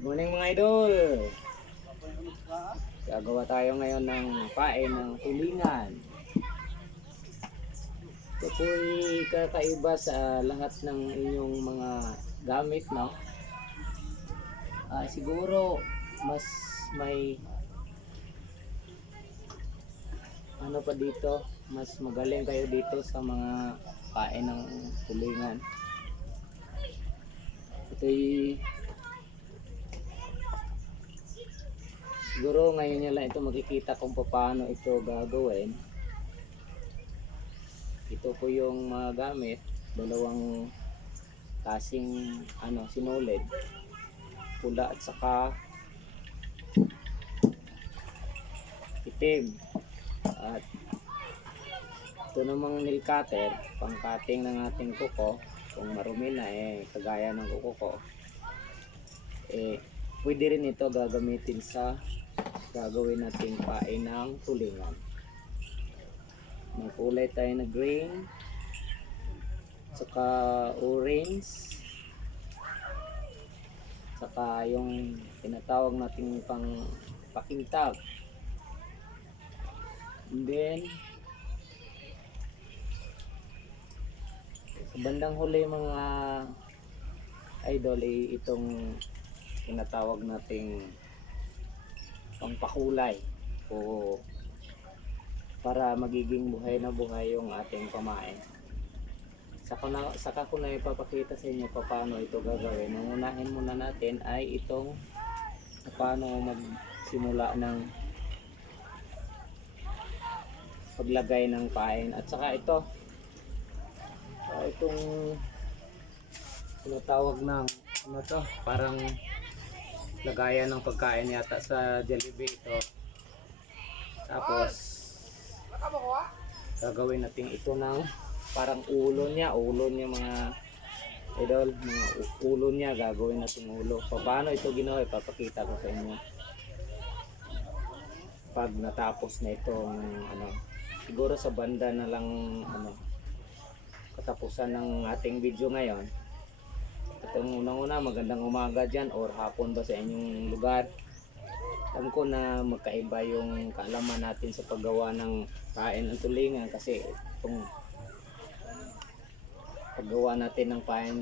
Morning mga idol. Gagawa tayo ngayon ng pain ng tulingan. Ito po'y kakaiba sa lahat ng inyong mga gamit, no? Siguro mas may ano pa dito, mas magaling kayo dito sa mga pain ng tulingan. Ito'y siguro ngayon nyo lang ito makikita kung paano ito gagawin. Ito po yung mga gamit, dalawang kasing sinulid, pula at saka itim. At ito namang nail cutter, pang cutting ng ating kuko. Kung marumi na kagaya ng kuko ko, pwede rin ito gagamitin sa gagawin natin pain ng tulingan. May kulay tayo na green, saka orange, saka yung tinatawag nating pang pakintab. And then sa bandang huli mga idol itong tinatawag nating pangpakulay o para magiging buhay na buhay yung ating pamain. Saka ko na ipapakita sa inyo paano ito gagawin. Ang unahin muna natin ay itong paano magsimula ng paglagay ng pain. At saka itong tinatawag ng parang lagayan ng pagkain yata sa Jollibee ito. Tapos gagawin natin ito ng parang ulo niya mga idol, mga ulo niya, gagawin natin ulo. Paano ito ginawa ipapakita ko sa inyo pag natapos na itong siguro sa banda na lang katapusan ng ating video ngayon. Itong unang-una, magandang umaga dyan or hapon ba sa inyong lugar. Alam ko na magkaiba yung kaalaman natin sa paggawa ng pain ng tulingan kasi itong paggawa natin ng pain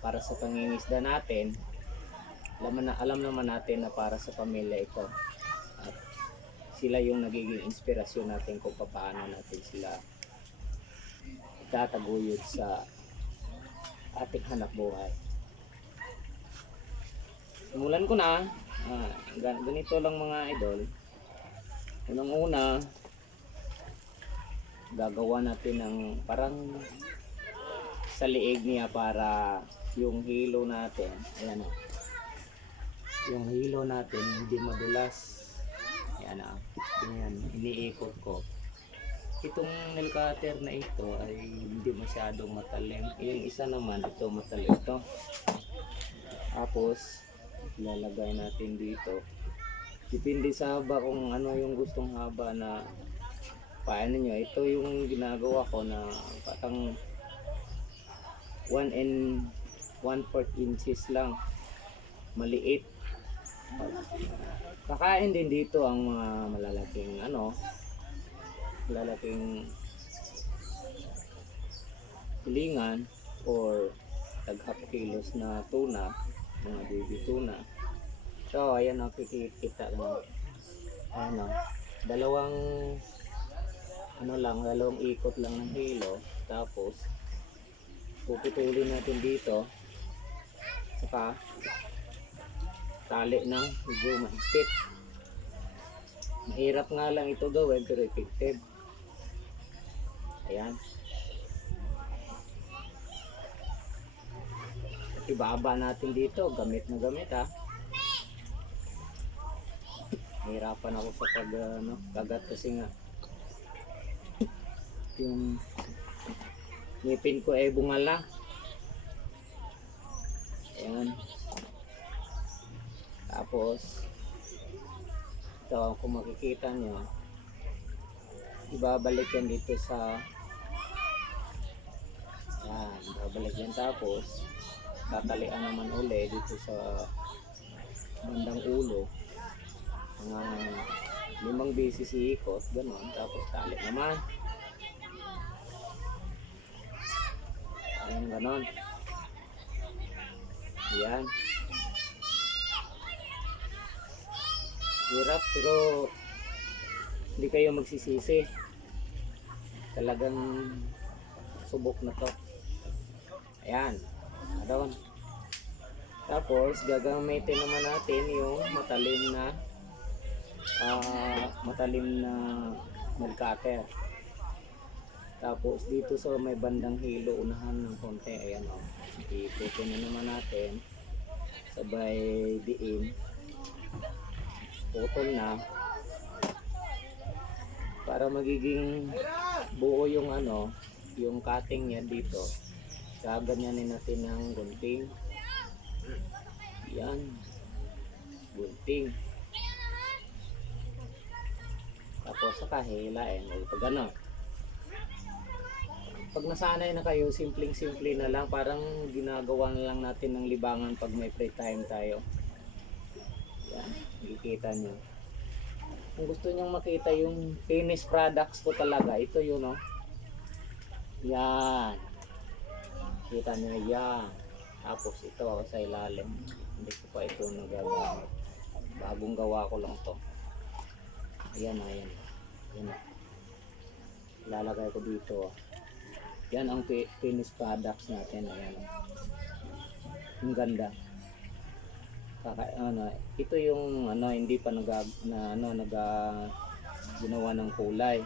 para sa pangingisda natin, alam naman natin na para sa pamilya ito. At sila yung nagiging inspirasyon natin kung paano natin sila itataguyod sa ating hanap buhay. Simulan ko na. Ganito lang mga idol. Unang-una, gagawa natin ng parang sa liig niya para yung hilo natin, ayan yung hilo natin hindi madulas. Ayan iniikot ko. Itong nail cutter na ito ay hindi masyadong matalim. Yung isa naman ito matalim ito. Tapos ilalagay natin dito. Depende sa haba kung ano yung gustong haba na paano nyo. Ito yung ginagawa ko na patang 1 and 1/4 inches lang. Maliit. Kakain din dito ang mga malalaking tulingan or tag-half kilos na tuna, mga baby tuna. So ayan nakikita lang. Dalawang ikot lang ng hilo. Tapos puputulin natin dito saka tali ng medyo mahigpit. Mahirap nga lang ito gawin pero effective. Ayan. Ibaba natin dito, gamit na gamit Hirapan ako sa kagat kasi nga yung ngipin ko bungala. Ayan. Tapos ito kung makikita nyo, ibabalik yan dito sa babalik yan, tapos tatalian naman uli dito sa bandang ulo. Mga 5 beses iikot, gano'n. Tapos tali naman. Ayan, gano'n. Ayan. Hirap pero hindi kayo magsisisi. Talagang subok na to. Ayan. Adoon. Tapos gagamitin naman natin yung matalim na nail cutter. Tapos dito sa may bandang hilo, unahan ng konti. Ayan o. Iputo na naman natin. Sabay diin. Putol na. Para magiging buo yung yung cutting niya dito. Gaganyanin natin ng gunting. Yan. Gunting. Tapos saka hilain. Pag pag nasanay na kayo, simpleng-simple na lang. Parang ginagawa na lang natin ng libangan pag may free time tayo. Yan. Nakikita nyo. Kung gusto nyong makita yung finished products ko talaga, ito yun o. Yan. Kita nyo yan. Tapos ito sa ilalim. Hindi ko pa ito nagagamit. Bagong gawa ko lang to. Ayan o, ayan. Ayan o. Ilalagay ko dito o. Yan ang finished products natin. Ayan o. Ang ganda. Ito yung hindi pa ginawa ng kulay.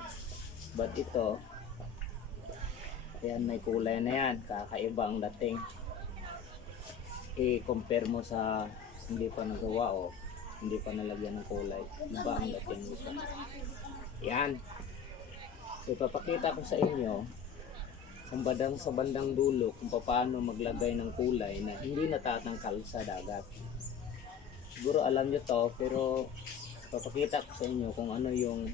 But ito, ayan, may kulay na yan. Kakaiba ang dating. I-compare mo sa hindi pa nagawa o hindi pa nalagyan ng kulay. Iba ang dating nito. Yan. So ipapakita ko sa inyo kung sa bandang dulo kung paano maglagay ng kulay na hindi natatangkal sa dagat. Siguro alam nyo to, pero papakita ko sa inyo kung ano yung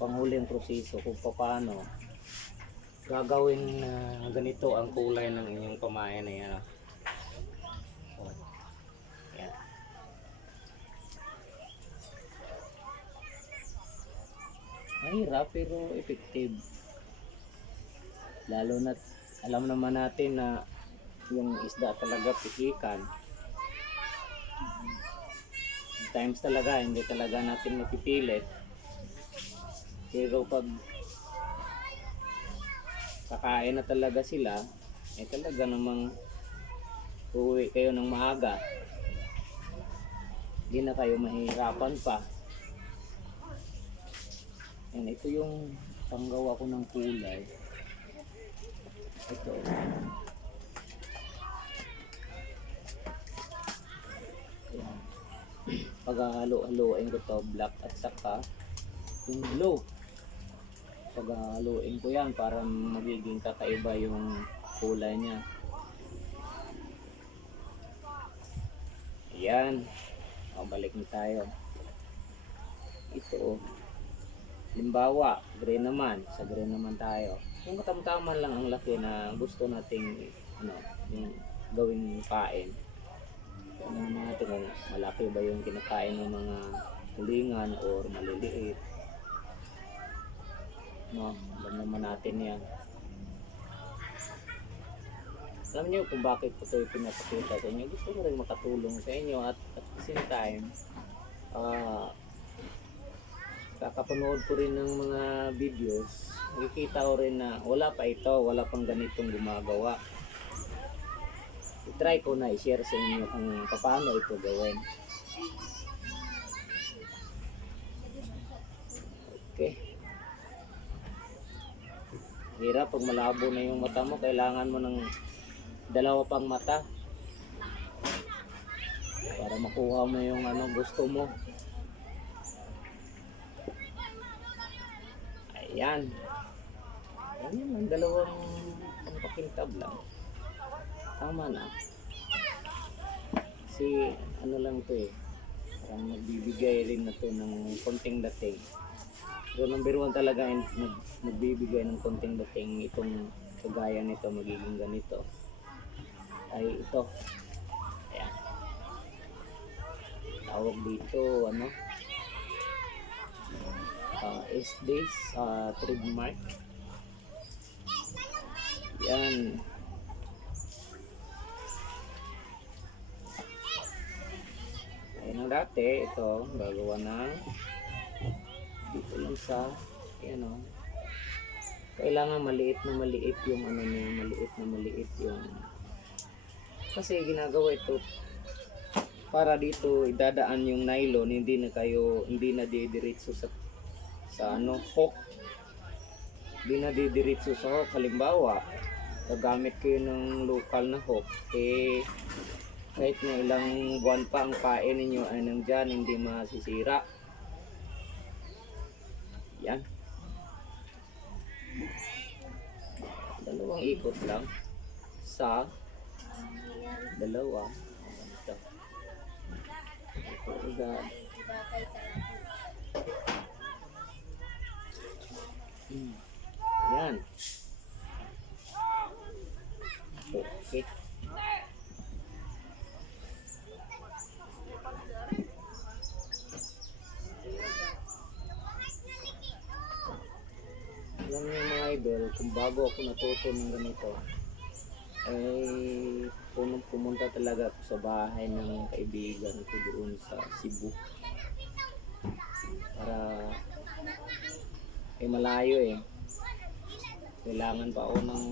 panghuling proseso, kung paano gagawin na ganito ang kulay ng inyong pamayan na yan. Yan. Mahirap pero effective. Lalo na alam naman natin na yung isda talaga pihikan. Times talaga, hindi talaga natin mapipilit. Pero pag kakain na talaga sila, talaga namang uuwi kayo ng maaga. Hindi na kayo mahihirapan pa. Yan, ito yung panggawa ko ng kulay. Ito. Yan. Paghahalo-haloin ko to, black at saka yung blue. Paghahaloin ko yan para magiging kakaiba yung kulay niya. Ayan. Balik na tayo. Ito. Limbawa, green naman. Sa green naman tayo. Yung katamtaman lang ang laki na gusto nating yung gawing pain. Ano natin kung malaki ba yung kinakain ng mga tulingan or maliliit. Alam naman natin yan. Alam niyo kung bakit ko ito pinapakita sa inyo. Gusto ko rin makatulong sa inyo at the same time kakapanood ko rin ng mga videos, nakikita ko rin na wala pang ganitong gumagawa. I-try ko na i-share sa inyo kung paano ito gawin. Okay. Hirap pag malabo na yung mata mo, kailangan mo ng 2 pang mata para makuha mo yung gusto mo. Ayan. Ayan ang 2 pakintab lang. Tama na. Kasi lang to parang nagbibigay rin na to ng konting dating. So number 1 talaga nagbibigay ng konting dating itong kagaya nito magiging ganito. Ay ito. Ayan. tawag dito, ano, S-Days, trademark. Yan. Ayan ang dati, ito, gagawa ng dito lang sa, ayan o. Kailangan maliit na maliit yung ano niya, maliit na maliit yung, kasi ginagawa ito para dito idadaan yung nylon, hindi na didiretso sa ano, hook. Hindi na didiretso sa hook. Halimbawa, gagamit kayo ng local na hook, eh kahit na ilang buwan pa ang pain ninyo ay nandyan, hindi masisira. Yan. Dalawang ikot lang sa dalawa. Ito. Ito agad. Yan. Okay. Alam niyo mga idol, kung bago ako natuto ng ganito, ay pumunta talaga ako sa bahay ng kaibigan ko doon sa Cebu. Para, malayo eh. Kailangan pa ako ng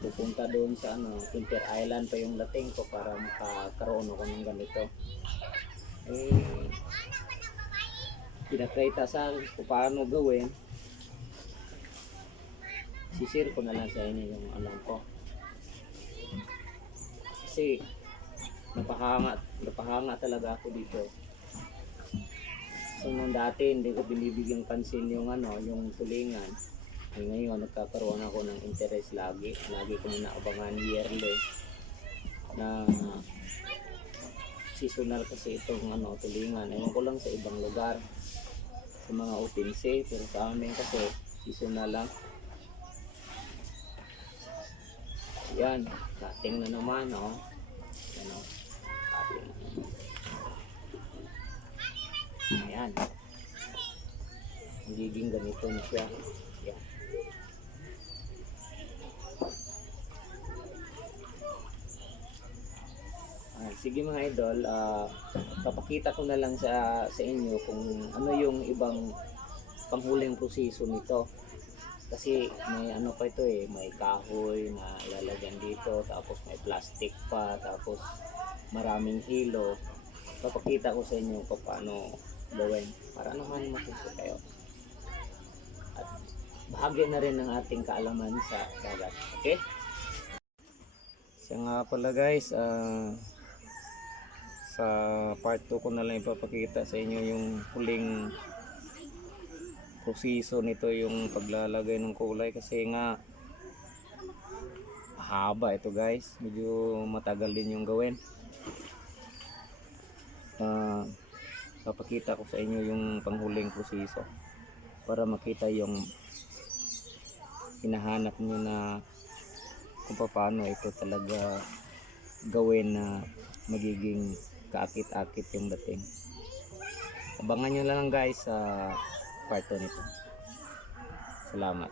pupunta doon sa ano, Inter Island pa yung dating ko para makakaroon ako ng ganito. Eh, pinakita sa akin kung paano gawin. Sisir ko na lang sa inyo yung alam ko. Kasi napahanga talaga ako dito. So nung dati hindi ko binibigyang pansin yung ano, yung tulingan. Eh, ngayon nagkakaroon ako ng interest lagi. Lagi ko na naabangan yearly na seasonal kasi itong ano, tulingan. Ewan ko lang sa ibang lugar, sa mga utinse, pero sa amin kasi seasonal lang. Yan, dating na naman, oh. Yan, oh. Ayan. Magiging ganito na siya. Yan. Sige mga idol, papakita ko na lang sa inyo kung ano yung ibang panghuling proseso nito. Kasi may ano pa ito eh, may kahoy na lalagyan dito, tapos may plastic pa, tapos maraming hilo. Papakita ko sa inyo kung paano gawin para naman matuto kayo. At bahagi na rin ng ating kaalaman sa dagat. Okay? Siya nga pala guys, sa part 2 ko na lang ipapakita sa inyo yung huling proseso nito, yung paglalagay ng kulay, kasi nga haba ito guys, medyo matagal din yung gawin. Papakita ko sa inyo yung panghuling proseso para makita yung hinahanap nyo na kung paano ito talaga gawin na magiging kaakit-akit yung dating. Abangan nyo lang guys sa part 2 nito. Salamat.